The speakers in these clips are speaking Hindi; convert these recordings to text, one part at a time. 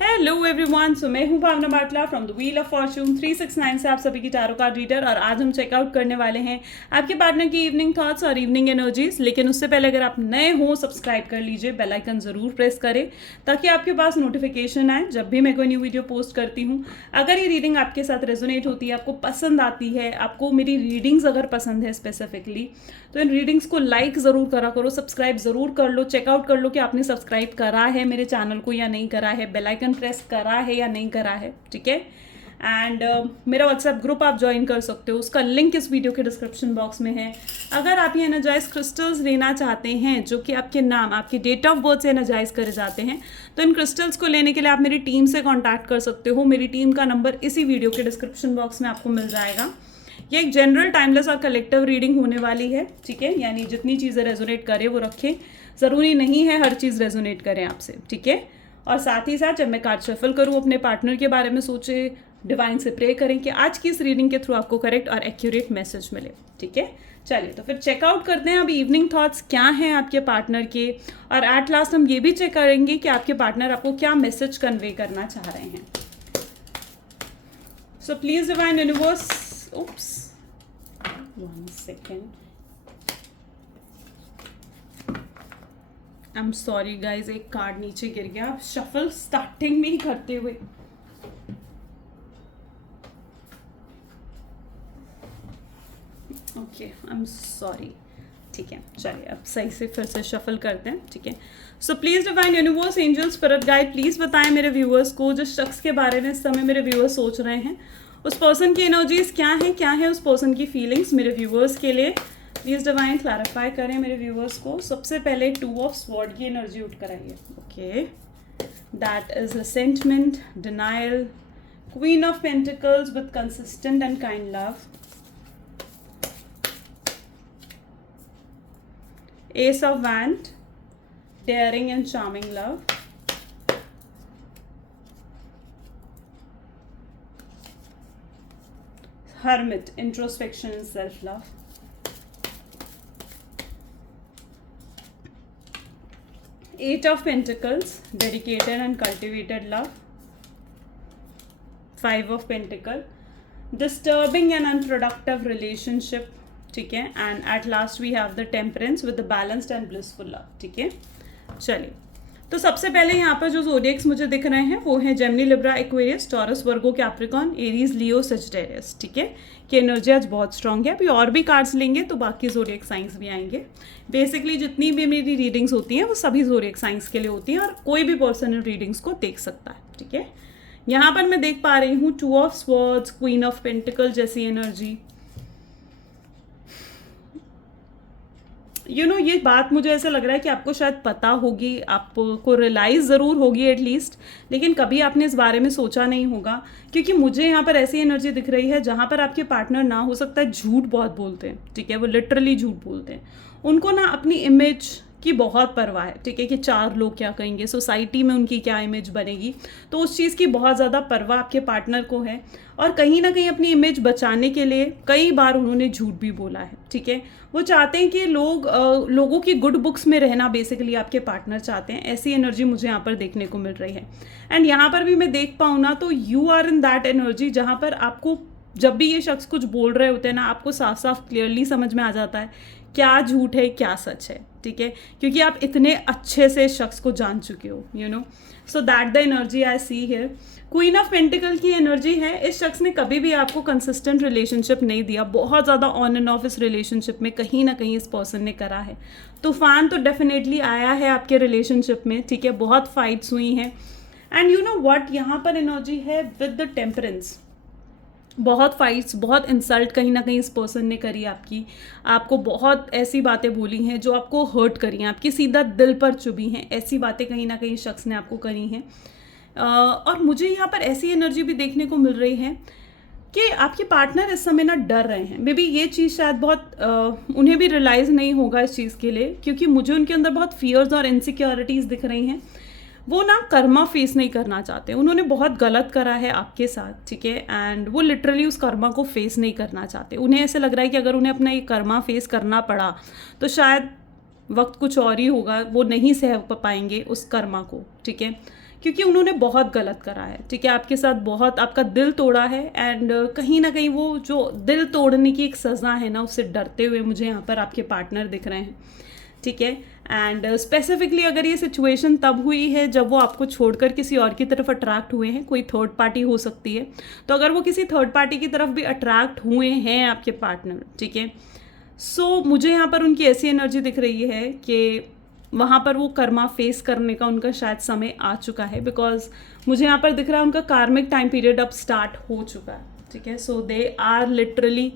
हेलो एवरीवन, सो मैं हूं Bhavna Batla from the wheel of fortune 369 से आप सभी की टैरो कार्ड रीडर। और आज हम चेकआउट करने वाले हैं आपके पार्टनर की इवनिंग थॉट्स और इवनिंग एनर्जीज। लेकिन उससे पहले अगर आप नए हो, सब्सक्राइब कर लीजिए, बेल आइकन ज़रूर प्रेस करें ताकि आपके पास नोटिफिकेशन आए जब भी मैं कोई न्यू वीडियो पोस्ट करती हूँ। अगर ये रीडिंग आपके साथ रेजोनेट होती है, आपको पसंद आती है, आपको मेरी रीडिंग्स अगर पसंद है स्पेसिफिकली, तो इन रीडिंग्स को लाइक ज़रूर करा करो, सब्सक्राइब ज़रूर कर लो, चेकआउट कर लो कि आपने सब्सक्राइब करा है मेरे चैनल को या नहीं करा है, बेल आइकन प्रेस करा है या नहीं करा है, ठीक है। एंड मेरा व्हाट्सएप ग्रुप आप ज्वाइन कर सकते हो, उसका लिंक इस वीडियो के डिस्क्रिप्शन बॉक्स में है। अगर आप ये एनर्जाइज क्रिस्टल्स लेना चाहते हैं जो कि आपके नाम, आपके डेट ऑफ बर्थ से एनर्जाइज करे जाते हैं, तो इन क्रिस्टल्स को लेने के लिए आप मेरी टीम से कॉन्टैक्ट कर सकते हो। मेरी टीम का नंबर इसी वीडियो के डिस्क्रिप्शन बॉक्स में आपको मिल जाएगा। ये एक जनरल, टाइमलेस और कलेक्टिव रीडिंग होने वाली है, ठीक है। यानी जितनी चीज़ें रेजोनेट करें वो रखें, ज़रूरी नहीं है हर चीज़ रेजोनेट करें आपसे, ठीक है। और साथ ही साथ जब मैं कार्ड शफल करूँ, अपने पार्टनर के बारे में सोचे, डिवाइन से प्रे करें कि आज की इस रीडिंग के थ्रू आपको करेक्ट और एक्यूरेट मैसेज मिले, ठीक है। चलिए तो फिर चेकआउट करते हैं अभी इवनिंग थॉट्स क्या हैं आपके पार्टनर के। और एट लास्ट हम ये भी चेक करेंगे कि आपके पार्टनर आपको क्या मैसेज कन्वे करना चाह रहे हैं। So please divine universe, oops, 1 second, I am sorry guys, एक कार्ड नीचे गिर गया शफल स्टार्टिंग में ही करते हुए। ओके, आई एम सॉरी, ठीक है। चलिए अब सही से फिर से शफल करते हैं, ठीक है। So please divine universe, angel, spirit guide, please बताएं मेरे व्यूअर्स को, जिस शख्स के बारे में इस समय मेरे व्यूअर्स सोच रहे हैं, उस पर्सन की एनर्जीज क्या है उस पर्सन की फीलिंग्स मेरे व्यूअर्स के लिए। प्लीज डिवाइन क्लैरिफाई करें मेरे व्यूअर्स को। सबसे पहले 2 ऑफ स्वॉर्ड की एनर्जी उठ कर आइए। Okay, that is resentment, denial, queen of pentacles with consistent and kind love, ace of wand, daring and charming love, hermit, introspection and self-love, Eight of Pentacles, dedicated and cultivated love, Five of Pentacles, disturbing and unproductive relationship, ठीक है। And at last we have the temperance with the balanced and blissful love, ठीक है। चलिए तो सबसे पहले यहाँ पर जो ज़ोडिएक्स मुझे दिख रहे हैं वो हैं जेमिनी, लिब्रा, एक्वेरियस, टॉरस, वर्गो, कैप्रिकॉर्न, एरीज, लियो, सजिटेरियस, ठीक है। कि एनर्जी आज बहुत स्ट्रांग है। अभी और भी कार्ड्स लेंगे तो बाकी ज़ोडिएक साइंस भी आएंगे। बेसिकली जितनी भी मेरी रीडिंग्स होती हैं वो सभी ज़ोडिएक साइंस के लिए होती हैं और कोई भी पर्सन इन रीडिंग्स को देख सकता है, ठीक है। यहाँ पर मैं देख पा रही हूँ 2 of swords, queen of pentacle जैसी एनर्जी। ये बात मुझे ऐसा लग रहा है कि आपको शायद पता होगी, आपको रियलाइज़ ज़रूर होगी एटलीस्ट, लेकिन कभी आपने इस बारे में सोचा नहीं होगा। क्योंकि मुझे यहाँ पर ऐसी एनर्जी दिख रही है जहाँ पर आपके पार्टनर ना, हो सकता है झूठ बहुत बोलते हैं, ठीक है। वो लिटरली झूठ बोलते हैं। उनको ना अपनी इमेज की बहुत परवाह है, ठीक है, कि 4 लोग क्या कहेंगे, सोसाइटी में उनकी क्या इमेज बनेगी, तो उस चीज़ की बहुत ज़्यादा परवाह आपके पार्टनर को है। और कहीं ना कहीं अपनी इमेज बचाने के लिए कई बार उन्होंने झूठ भी बोला है, ठीक है। वो चाहते हैं कि लोगों की गुड बुक्स में रहना, बेसिकली आपके पार्टनर चाहते हैं। ऐसी एनर्जी मुझे यहाँ पर देखने को मिल रही है। एंड यहाँ पर भी मैं देख पाऊँ ना, तो you are in that energy जहाँ पर आपको जब भी ये शख्स कुछ बोल रहे होते हैं ना, आपको साफ साफ क्लियरली समझ में आ जाता है क्या झूठ है क्या सच है, ठीक है। क्योंकि आप इतने अच्छे से शख्स को जान चुके हो, so that the energy I see here. Queen of pentacle की एनर्जी है, इस शख्स ने कभी भी आपको कंसिस्टेंट रिलेशनशिप नहीं दिया, बहुत ज़्यादा ऑन एंड ऑफ इस रिलेशनशिप में कहीं ना कहीं इस पर्सन ने करा है। तूफान तो डेफिनेटली आया है आपके रिलेशनशिप में, ठीक है। बहुत फाइट्स हुई हैं। एंड यू नो व्हाट, यहाँ पर एनर्जी है विद द टेम्परेंस। बहुत फाइट्स, बहुत इंसल्ट कहीं ना कहीं इस पर्सन ने करी आपको बहुत ऐसी बातें बोली हैं जो आपको हर्ट करी हैं, आपकी सीधा दिल पर चुभी हैं। ऐसी बातें कहीं ना कहीं शख्स ने आपको करी हैं। और मुझे यहाँ पर ऐसी एनर्जी भी देखने को मिल रही है कि आपके पार्टनर इस समय ना डर रहे हैं। मे बी ये चीज़ शायद बहुत उन्हें भी रियलाइज़ नहीं होगा इस चीज़ के लिए, क्योंकि मुझे उनके अंदर बहुत फियर्स और इनसिक्योरिटीज़ दिख रही हैं। वो ना कर्मा फेस नहीं करना चाहते, उन्होंने बहुत गलत करा है आपके साथ, ठीक है। एंड वो लिटरली उस कर्मा को फेस नहीं करना चाहते। उन्हें ऐसे लग रहा है कि अगर उन्हें अपना ये कर्मा फेस करना पड़ा तो शायद वक्त कुछ और ही होगा, वो नहीं सह पाएंगे उस कर्मा को, ठीक है। क्योंकि उन्होंने बहुत गलत करा है, ठीक है, आपके साथ बहुत आपका दिल तोड़ा है। एंड कहीं ना कहीं वो जो दिल तोड़ने की एक सज़ा है ना, उससे डरते हुए मुझे यहाँ पर आपके पार्टनर दिख रहे हैं, ठीक है। एंड स्पेसिफिकली अगर ये सिचुएशन तब हुई है जब वो आपको छोड़कर किसी और की तरफ अट्रैक्ट हुए हैं, कोई थर्ड पार्टी हो सकती है, तो अगर वो किसी थर्ड पार्टी की तरफ भी अट्रैक्ट हुए हैं आपके पार्टनर, ठीक है, सो मुझे यहाँ पर उनकी ऐसी एनर्जी दिख रही है कि वहाँ पर वो कर्मा फेस करने का उनका शायद समय आ चुका है, बिकॉज मुझे यहाँ पर दिख रहा है उनका कार्मिक टाइम पीरियड अब स्टार्ट हो चुका है, ठीक है। So they are literally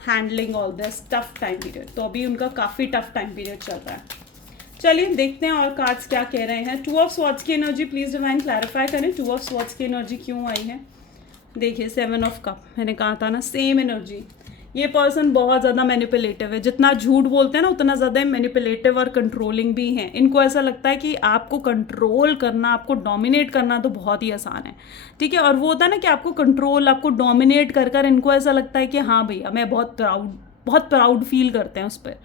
handling all this tough time period, तो अभी उनका काफ़ी टफ टाइम पीरियड चल रहा है। चलिए देखते हैं और कार्ड्स क्या कह रहे हैं। 2 ऑफ स्वॉर्ड्स की एनर्जी प्लीज़ डिवाइन क्लैरिफाई करें, 2 ऑफ स्वॉर्ड्स की एनर्जी क्यों आई है। देखिए 7 ऑफ कप, मैंने कहा था ना सेम एनर्जी। ये पर्सन बहुत ज़्यादा मैनिपुलेटिव है, जितना झूठ बोलते हैं ना उतना ज़्यादा मैनिपुलेटिव और कंट्रोलिंग भी हैं। इनको ऐसा लगता है कि आपको कंट्रोल करना, आपको डोमिनेट करना तो बहुत ही आसान है, ठीक है। और वो होता है ना कि आपको कंट्रोल, आपको डोमिनेट कर कर इनको ऐसा लगता है कि हाँ भैया मैं बहुत प्राउड फील करते हैं उस पर,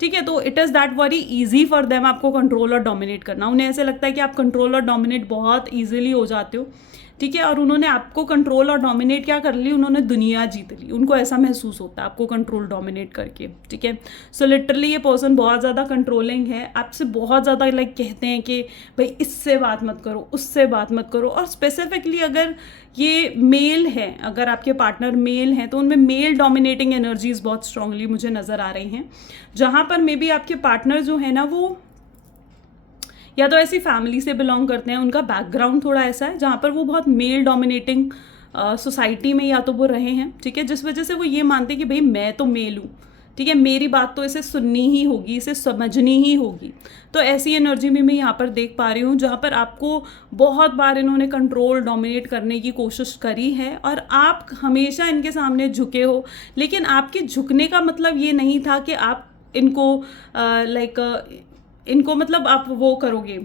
ठीक है। तो it is that very easy for them आपको कंट्रोल और डोमिनेट करना। उन्हें ऐसे लगता है कि आप कंट्रोल और डोमिनेट बहुत ईजिली हो जाते हो, ठीक है। और उन्होंने आपको कंट्रोल और डोमिनेट क्या कर ली, उन्होंने दुनिया जीत ली। उनको ऐसा महसूस होता है आपको कंट्रोल डोमिनेट करके, ठीक है। सो लिटरली ये पर्सन बहुत ज़्यादा कंट्रोलिंग है, आपसे बहुत ज़्यादा लाइक कहते हैं कि भाई इससे बात मत करो, उससे बात मत करो। और स्पेसिफिकली अगर ये मेल है, अगर आपके पार्टनर मेल हैं, तो उनमें मेल डोमिनेटिंग एनर्जीज बहुत स्ट्रांगली मुझे नज़र आ रही हैं, जहाँ पर मे बी आपके पार्टनर जो है ना वो या तो ऐसी फैमिली से बिलोंग करते हैं, उनका बैकग्राउंड थोड़ा ऐसा है जहाँ पर वो बहुत मेल डोमिनेटिंग सोसाइटी में या तो वो रहे हैं, ठीक है, जिस वजह से वो ये मानते हैं कि भाई मैं तो मेल हूँ, ठीक है, मेरी बात तो इसे सुननी ही होगी, इसे समझनी ही होगी। तो ऐसी एनर्जी में मैं यहाँ पर देख पा रही हूँ जहाँ पर आपको बहुत बार इन्होंने कंट्रोल डोमिनेट करने की कोशिश करी है और आप हमेशा इनके सामने झुके हो। लेकिन आपके झुकने का मतलब ये नहीं था कि आप इनको इनको मतलब आप वो करोगे,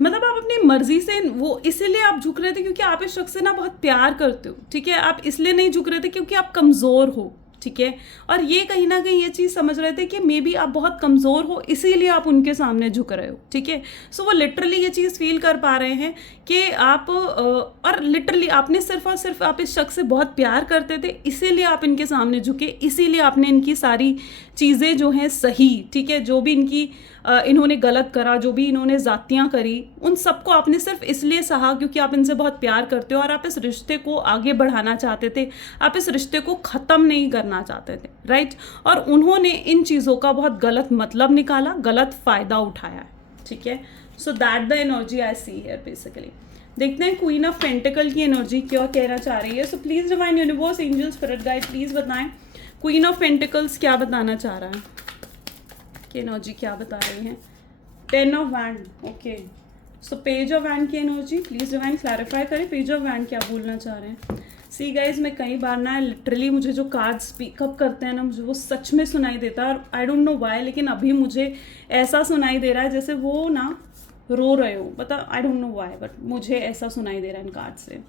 मतलब आप अपनी मर्जी से वो, इसीलिए आप झुक रहे थे क्योंकि आप इस शख्स से ना बहुत प्यार करते हो, ठीक है। आप इसलिए नहीं झुक रहे थे क्योंकि आप कमज़ोर हो, ठीक है। और ये कहीं ना कहीं ये चीज़ समझ रहे थे कि मे बी आप बहुत कमज़ोर हो, इसीलिए आप उनके सामने झुक रहे हो, ठीक है। सो वो लिटरली ये चीज़ फील कर पा रहे हैं कि आप और लिटरली आपने सिर्फ और सिर्फ आप इस शख्स से बहुत प्यार करते थे, इसीलिए आप इनके सामने झुके, इसीलिए आपने इनकी सारी चीज़ें जो हैं सही, ठीक है, जो भी इनकी इन्होंने गलत करा, जो भी इन्होंने जातियाँ करी, उन सबको आपने सिर्फ इसलिए सहा क्योंकि आप इनसे बहुत प्यार करते हो और आप इस रिश्ते को आगे बढ़ाना चाहते थे, आप इस रिश्ते को ख़त्म नहीं करना चाहते थे, राइट। और उन्होंने इन चीज़ों का बहुत गलत मतलब निकाला, गलत फ़ायदा उठाया, ठीक है। So that the energy I see here basically. देखते हैं क्वीन ऑफ पेंटिकल की एनर्जी क्या कहना चाह रही है। So please divine universe, angel, spirit guide, please बताएं क्वीन ऑफ पेंटिकल्स क्या बताना चाह रहा है, की एनर्जी क्या बता रही है। 10 of wand, okay. So page of wand की एनर्जी प्लीज़ डिवाइन क्लैरिफाई करें, पेज ऑफ वैंड क्या बोलना चाह रहे हैं। सी गाइज, मैं कई बार ना लिटरली मुझे जो कार्ड स्पीकअप करते हैं ना, मुझे वो सच में सुनाई देता है और आई डोंट नो वाई, लेकिन अभी मुझे ऐसा सुनाई दे रहा है जैसे वो ना रो रहे हो, बता I don't know why, but मुझे ऐसा सुनाई दे रहा है इन कार्ड से,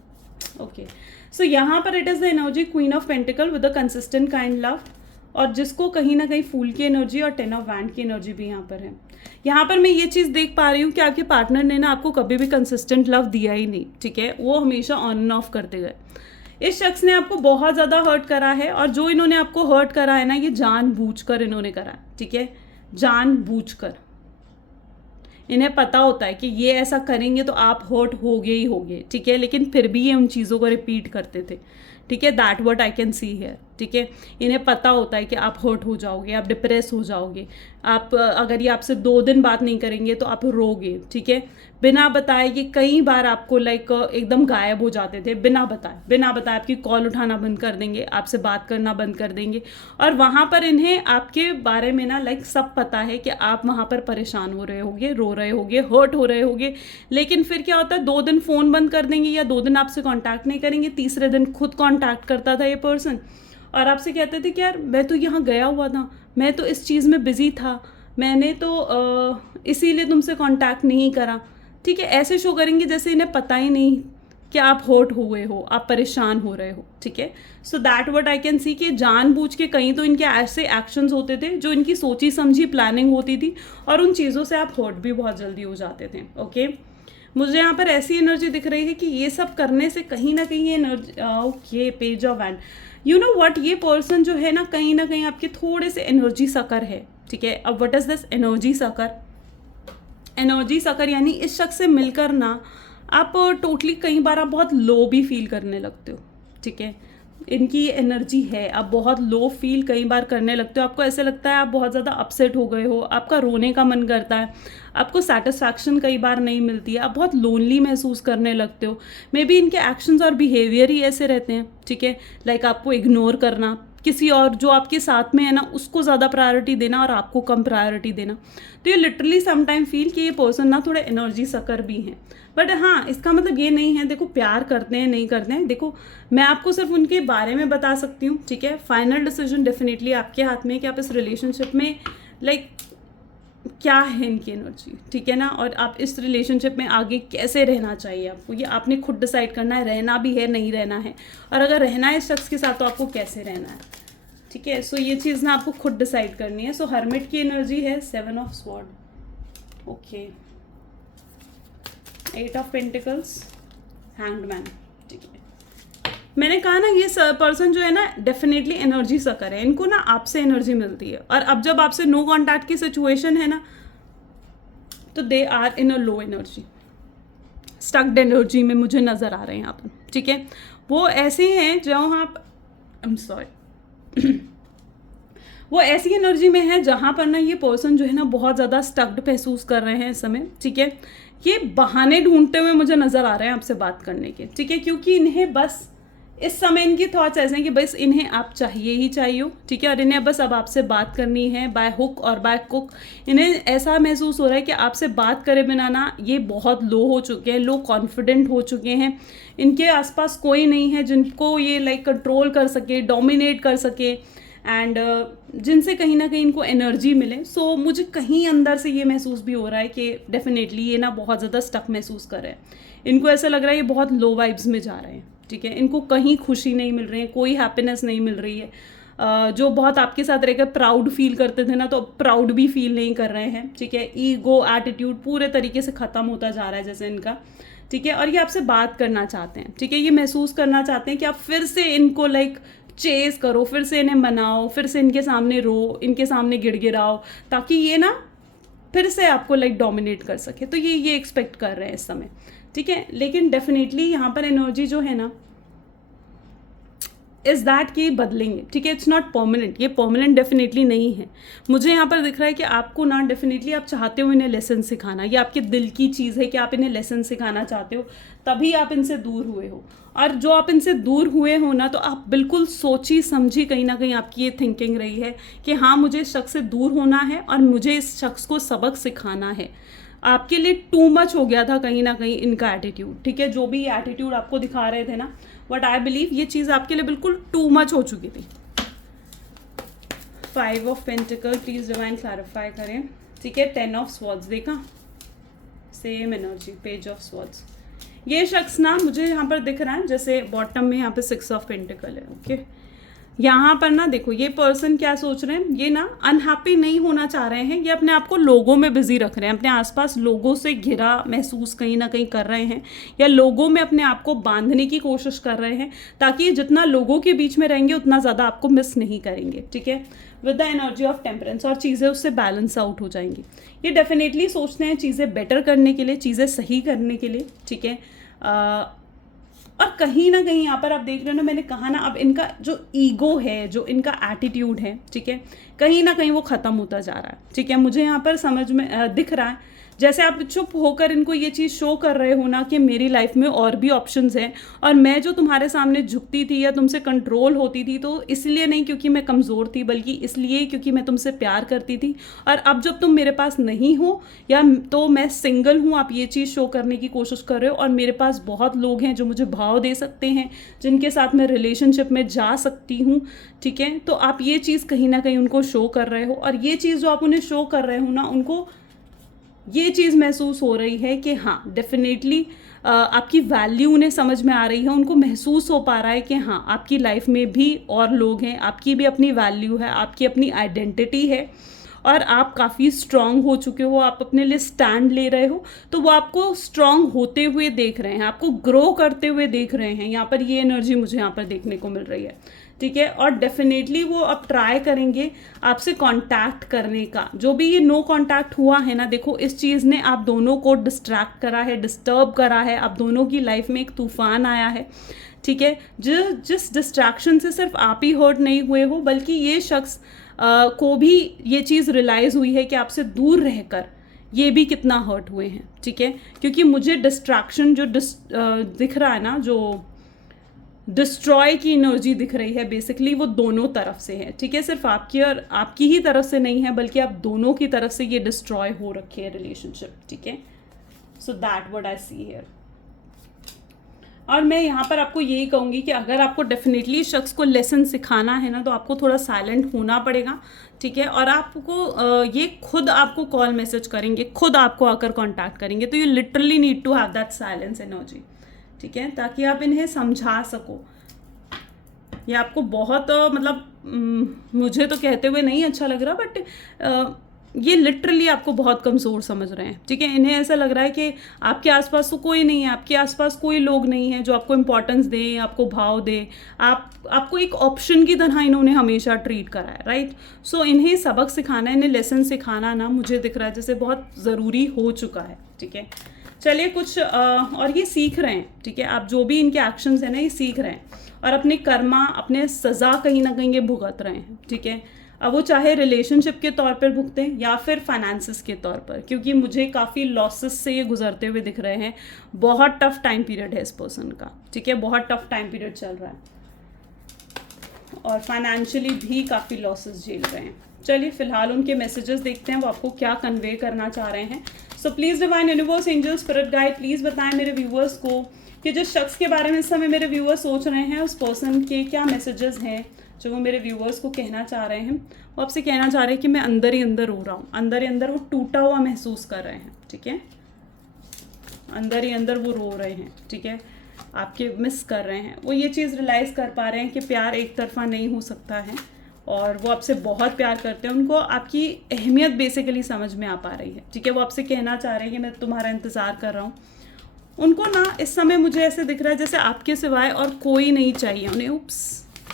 ओके। सो यहाँ पर it is the energy queen of pentacle with a consistent kind love, और जिसको कहीं ना कहीं फूल की एनर्जी और 10 ऑफ वैंड की एनर्जी भी यहाँ पर है। यहाँ पर मैं ये चीज़ देख पा रही हूँ कि आपके पार्टनर ने ना आपको कभी भी कंसिस्टेंट लव दिया ही नहीं, ठीक है, वो हमेशा ऑन एंड ऑफ करते गए। इस शख्स ने आपको बहुत ज़्यादा हर्ट करा है और जो इन्होंने आपको हर्ट करा है ना, ये जानबूझकर इन्होंने करा है, ठीक है, जानबूझकर। इन्हें पता होता है कि ये ऐसा करेंगे तो आप हर्ट होगे ही होगे, ठीक है, लेकिन फिर भी ये उन चीज़ों को रिपीट करते थे, ठीक है। That what I can see here, ठीक है। इन्हें पता होता है कि आप हर्ट हो जाओगे, आप डिप्रेस हो जाओगे, आप अगर ये आपसे 2 दिन बात नहीं करेंगे तो आप रोगे, ठीक है। बिना बताए ये कई बार आपको लाइक एकदम गायब हो जाते थे, बिना बताए आपकी कॉल उठाना बंद कर देंगे, आपसे बात करना बंद कर देंगे। और वहाँ पर इन्हें आपके बारे में ना लाइक सब पता है कि आप वहाँ पर परेशान हो रहे होगे, रो रहे होगे, हर्ट हो रहे होगे, लेकिन फिर क्या होता है, 2 दिन फ़ोन बंद कर देंगे या 2 दिन आपसे कॉन्टैक्ट नहीं करेंगे, तीसरे दिन खुद कॉन्टैक्ट करता था ये पर्सन और आपसे कहते थे कि यार मैं तो यहाँ गया हुआ था, मैं तो इस चीज़ में बिज़ी था, मैंने तो इसीलिए तुमसे कांटेक्ट नहीं करा, ठीक है। ऐसे शो करेंगे जैसे इन्हें पता ही नहीं कि आप हर्ट हुए हो, आप परेशान हो रहे हो, ठीक है। So that what I can see कि जानबूझ के कहीं तो इनके ऐसे एक्शंस होते थे जो इनकी सोची समझी प्लानिंग होती थी और उन चीज़ों से आप हर्ट भी बहुत जल्दी हो जाते थे, ओके। मुझे यहाँ पर ऐसी एनर्जी दिख रही है कि ये सब करने से कहीं ना कहीं energy, okay, page of wand, you know what, ये पर्सन जो है ना कहीं आपके थोड़े से एनर्जी सकर है, ठीक है। अब what is this energy sucker? Energy sucker यानी इस शख्स से मिलकर ना आप टोटली कई बार आप बहुत लो भी फील करने लगते हो, ठीक है। इनकी एनर्जी है, आप बहुत लो फील कई बार करने लगते हो, आपको ऐसे लगता है आप बहुत ज़्यादा अपसेट हो गए हो, आपका रोने का मन करता है, आपको सेटिस्फैक्शन कई बार नहीं मिलती है, आप बहुत लोनली महसूस करने लगते हो। मे बी इनके एक्शंस और बिहेवियर ही ऐसे रहते हैं, ठीक है। लाइक आपको इग्नोर करना, किसी और जो आपके साथ में है ना उसको ज़्यादा प्रायोरिटी देना और आपको कम प्रायोरिटी देना। तो ये लिटरली समटाइम फील कि ये पर्सन ना थोड़े एनर्जी सकर भी हैं। बट हाँ, इसका मतलब ये नहीं है, देखो प्यार करते हैं नहीं करते हैं, देखो मैं आपको सिर्फ उनके बारे में बता सकती हूँ, ठीक है। फाइनल डिसीजन डेफिनेटली आपके हाथ में है कि आप इस रिलेशनशिप में लाइक क्या है इनकी एनर्जी, ठीक है ना, और आप इस रिलेशनशिप में आगे कैसे रहना चाहिए आपको, ये आपने खुद डिसाइड करना है, रहना भी है नहीं रहना है, और अगर रहना है इस शख्स के साथ तो आपको कैसे रहना है, ठीक है। सो ये चीज़ ना आपको खुद डिसाइड करनी है। सो हर्मिट की एनर्जी है 7 of sword, okay, 8 of pentacles, hanged man, ठीक है। मैंने कहा ना ये पर्सन जो है ना डेफिनेटली एनर्जी सकर है, इनको ना आपसे एनर्जी मिलती है, और अब जब आपसे नो कांटेक्ट की सिचुएशन है ना तो they are in a low energy, stucked energy में मुझे नज़र आ रहे हैं यहाँ पर, ठीक है। वो ऐसे हैं जहाँ आप, आई एम सॉरी, वो ऐसी एनर्जी में है जहाँ पर ना ये पर्सन जो है ना बहुत ज़्यादा स्टक्ड महसूस कर रहे हैं इस समय, ठीक है। ये बहाने ढूंढते हुए मुझे नज़र आ रहे हैं आपसे बात करने के, ठीक है, क्योंकि इन्हें बस इस समय इनकी थॉट्स ऐसे हैं कि बस इन्हें आप चाहिए ही चाहिए हो, ठीक है, और इन्हें बस अब आपसे बात करनी है बाय हुक और बाय कुक। इन्हें ऐसा महसूस हो रहा है कि आपसे बात करे बिना ना ये बहुत लो हो चुके हैं, लो कॉन्फिडेंट हो चुके हैं, इनके आसपास कोई नहीं है जिनको ये लाइक कंट्रोल कर सके, डोमिनेट कर सके, एंड जिनसे कहीं ना कहीं इनको एनर्जी मिले। सो मुझे कहीं अंदर से ये महसूस भी हो रहा है कि डेफिनेटली ये ना बहुत ज़्यादा स्टक महसूस कर रहे हैं, इनको ऐसा लग रहा है ये बहुत लो वाइब्स में जा रहे हैं, ठीक है। इनको कहीं खुशी नहीं मिल रही है, कोई हैप्पीनेस नहीं मिल रही है, जो बहुत आपके साथ रहकर प्राउड फील करते थे ना तो प्राउड भी फील नहीं कर रहे हैं, ठीक है। ईगो एटीट्यूड पूरे तरीके से ख़त्म होता जा रहा है जैसे इनका, ठीक है। और ये आपसे बात करना चाहते हैं, ठीक है, ये महसूस करना चाहते हैं कि आप फिर से इनको लाइक चेस करो, फिर से इन्हें मनाओ, फिर से इनके सामने रो, इनके सामने गिड़गिड़ाओ, ताकि ये ना फिर से आपको लाइक डोमिनेट कर सके। तो ये एक्सपेक्ट कर रहे हैं इस समय, ठीक है। लेकिन डेफिनेटली यहाँ पर एनर्जी जो है ना इज़ दैट कि बदलेंगे, ठीक है, इट्स नॉट परमानेंट, ये परमानेंट डेफिनेटली नहीं है। मुझे यहाँ पर दिख रहा है कि आपको ना डेफिनेटली आप चाहते हो इन्हें लेसन सिखाना, ये आपके दिल की चीज़ है कि आप इन्हें लेसन सिखाना चाहते हो, तभी आप इनसे दूर हुए हो। और जो आप इनसे दूर हुए हो ना तो आप बिल्कुल सोची समझी कहीं ना कहीं आपकी ये थिंकिंग रही है कि हाँ मुझे इस शख्स से दूर होना है और मुझे इस शख्स को सबक सिखाना है। आपके लिए टू मच हो गया था कहीं ना कहीं इनका एटीट्यूड, ठीक है, जो भी एटीट्यूड आपको दिखा रहे थे ना, बट आई बिलीव ये चीज़ आपके लिए बिल्कुल टू मच हो चुकी थी। 5 of pentacle, please divine clarify करें, ठीक है। 10 ऑफ स्वॉर्ड्स, देखा same energy, page of swords. ये शख्स ना मुझे यहाँ पर दिख रहा है जैसे बॉटम में यहाँ पे 6 ऑफ पेंटिकल है, ओके। यहाँ पर ना देखो ये पर्सन क्या सोच रहे हैं, ये ना अनहैप्पी नहीं होना चाह रहे हैं, ये अपने आप को लोगों में बिजी रख रहे हैं, अपने आसपास लोगों से घिरा महसूस कहीं ना कहीं कर रहे हैं, या लोगों में अपने आप को बांधने की कोशिश कर रहे हैं, ताकि ये जितना लोगों के बीच में रहेंगे उतना ज़्यादा आपको मिस नहीं करेंगे, ठीक है, with the energy of temperance, और चीज़ें उससे बैलेंस आउट हो जाएंगी। ये डेफिनेटली सोचते हैं चीज़ें बेटर करने के लिए, चीज़ें सही करने के लिए, ठीक है। और कहीं ना कहीं यहाँ पर आप देख रहे हो ना, मैंने कहा ना अब इनका जो ईगो है, जो इनका एटीट्यूड है, ठीक है, कहीं ना कहीं वो ख़त्म होता जा रहा है, ठीक है। मुझे यहाँ पर समझ में दिख रहा है जैसे आप चुप होकर इनको ये चीज़ शो कर रहे हो ना कि मेरी लाइफ में और भी ऑप्शंस हैं, और मैं जो तुम्हारे सामने झुकती थी या तुमसे कंट्रोल होती थी तो इसलिए नहीं क्योंकि मैं कमज़ोर थी, बल्कि इसलिए क्योंकि मैं तुमसे प्यार करती थी, और अब जब तुम मेरे पास नहीं हो या तो मैं सिंगल हूँ, आप ये चीज़ शो करने की कोशिश कर रहे हो, और मेरे पास बहुत लोग हैं जो मुझे भाव दे सकते हैं, जिनके साथ मैं रिलेशनशिप में जा सकती हूँ, ठीक है। तो आप ये चीज़ कहीं ना कहीं उनको शो कर रहे हो, और ये चीज़ जो आप उन्हें शो कर रहे हो ना, उनको ये चीज़ महसूस हो रही है कि हाँ डेफिनेटली आपकी वैल्यू उन्हें समझ में आ रही है, उनको महसूस हो पा रहा है कि हाँ आपकी लाइफ में भी और लोग हैं, आपकी भी अपनी वैल्यू है, आपकी अपनी आइडेंटिटी है और आप काफ़ी स्ट्रांग हो चुके हो, आप अपने लिए स्टैंड ले रहे हो, तो वो आपको स्ट्रांग होते हुए देख रहे हैं, आपको ग्रो करते हुए देख रहे हैं। यहाँ पर ये एनर्जी मुझे यहाँ पर देखने को मिल रही है, ठीक है। और डेफिनेटली वो अब ट्राई करेंगे आपसे कांटेक्ट करने का। जो भी ये नो कांटेक्ट हुआ है ना, देखो इस चीज़ ने आप दोनों को डिस्ट्रैक्ट करा है, डिस्टर्ब करा है, आप दोनों की लाइफ में एक तूफान आया है, ठीक है। जिस डिस्ट्रैक्शन से सिर्फ आप ही हर्ट नहीं हुए हो, बल्कि ये शख्स को भी ये चीज़ रियलाइज़ हुई है कि आपसे दूर रहकर ये भी कितना हर्ट हुए हैं, ठीक है। क्योंकि मुझे डिस्ट्रैक्शन जो दिख रहा है ना, जो डिस्ट्रॉय की एनर्जी दिख रही है, बेसिकली वो दोनों तरफ से है, ठीक है। सिर्फ आपकी और आपकी ही तरफ से नहीं है, बल्कि आप दोनों की तरफ से ये डिस्ट्रॉय हो रखी है रिलेशनशिप, ठीक है। So that what I see here. और मैं यहाँ पर आपको यही कहूँगी कि अगर आपको डेफिनेटली शख्स को लेसन सिखाना है ना, तो आपको थोड़ा साइलेंट होना पड़ेगा, ठीक है। और आपको ये खुद आपको कॉल मैसेज करेंगे, खुद आपको आकर कांटेक्ट करेंगे, तो you literally need to have that silence energy, ठीक है, ताकि आप इन्हें समझा सको। ये आपको बहुत मुझे तो कहते हुए नहीं अच्छा लग रहा, बट ये लिटरली आपको बहुत कमज़ोर समझ रहे हैं, ठीक है। इन्हें ऐसा लग रहा है कि आपके आसपास तो कोई नहीं है, आपके आसपास कोई लोग नहीं है जो आपको इम्पोर्टेंस दें, आपको भाव दे, आपको एक ऑप्शन की तरह इन्होंने हमेशा ट्रीट करा है, राइट। सो इन्हें सबक सिखाना, इन्हें लेसन सिखाना ना, मुझे दिख रहा है जैसे बहुत ज़रूरी हो चुका है, ठीक है। चलिए कुछ और ये सीख रहे हैं, ठीक है। आप जो भी इनके एक्शंस हैं ना, ये सीख रहे हैं और अपने कर्मा, अपने सज़ा कहीं ना कहीं ये भुगत रहे हैं, ठीक है। अब वो चाहे रिलेशनशिप के तौर पर भुगतें या फिर फाइनेंसिस के तौर पर, क्योंकि मुझे काफ़ी लॉसेस से ये गुजरते हुए दिख रहे हैं। बहुत टफ टाइम पीरियड है इस पर्सन का, ठीक है, बहुत टफ टाइम पीरियड चल रहा है और फाइनेंशियली भी काफ़ी लॉसेस झेल रहे हैं। चलिए फिलहाल उनके मैसेजेस देखते हैं, वो आपको क्या कन्वे करना चाह रहे हैं। So please divine universe, angel, spirit guide, please बताएं मेरे व्यूअर्स को कि जिस शख्स के बारे में इस समय मेरे व्यूअर्स सोच रहे हैं, उस पर्सन के क्या मैसेजेस हैं जो वो मेरे व्यूअर्स को कहना चाह रहे हैं। वो आपसे कहना चाह रहे हैं कि मैं अंदर ही अंदर रो रहा हूँ, अंदर ही अंदर वो टूटा हुआ महसूस कर रहे हैं, ठीक है। अंदर ही अंदर वो रो रहे हैं, ठीक है, आपके मिस कर रहे हैं। वो ये चीज़ रियलाइज़ कर पा रहे हैं कि प्यार एक तरफा नहीं हो सकता है और वो आपसे बहुत प्यार करते हैं। उनको आपकी अहमियत बेसिकली समझ में आ पा रही है, ठीक है। वो आपसे कहना चाह रहे हैं कि मैं तुम्हारा इंतज़ार कर रहा हूँ। उनको ना इस समय मुझे ऐसे दिख रहा है जैसे आपके सिवाय और कोई नहीं चाहिए उन्हें। उप्स,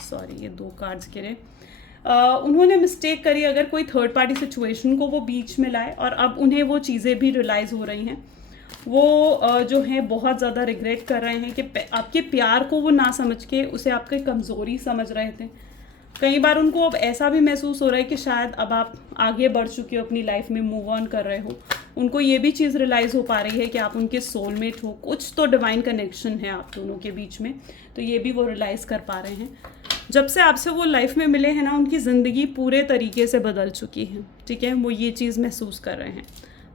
सॉरी, ये 2 कार्ड्स गिरे। उन्होंने मिस्टेक करी, अगर कोई थर्ड पार्टी सिचुएशन को वो बीच में लाए और अब उन्हें वो चीज़ें भी रियलाइज़ हो रही हैं। वो जो है बहुत ज़्यादा रिग्रेट कर रहे हैं कि आपके प्यार को वो ना समझ के उसे आपकी कमज़ोरी समझ रहे थे। कई बार उनको अब ऐसा भी महसूस हो रहा है कि शायद अब आप आगे बढ़ चुके हो अपनी लाइफ में, मूव ऑन कर रहे हो। उनको ये भी चीज़ रियलाइज़ हो पा रही है कि आप उनके सोलमेट हो, कुछ तो डिवाइन कनेक्शन है आप दोनों के बीच में, तो ये भी वो रियलाइज़ कर पा रहे हैं। जब से आपसे वो लाइफ में मिले हैं ना, उनकी ज़िंदगी पूरे तरीके से बदल चुकी है, ठीक है। वो ये चीज़ महसूस कर रहे हैं।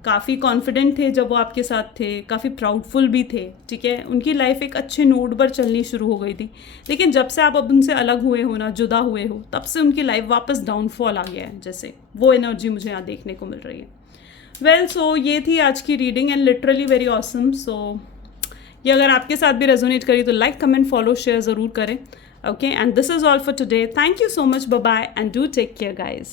काफ़ी कॉन्फिडेंट थे जब वो आपके साथ थे, काफ़ी प्राउडफुल भी थे, ठीक है। उनकी लाइफ एक अच्छे नोट पर चलनी शुरू हो गई थी, लेकिन जब से आप अब उनसे अलग हुए हो ना, जुदा हुए हो, तब से उनकी लाइफ वापस डाउनफॉल आ गया है, जैसे वो एनर्जी मुझे यहाँ देखने को मिल रही है। वेल, सो ये थी आज की reading and literally very awesome. So ये अगर आपके साथ भी रेजोनेट करी तो लाइक, कमेंट, फॉलो, शेयर ज़रूर करें। Okay, and this is all for today. Thank you so much, bye bye and do take care guys.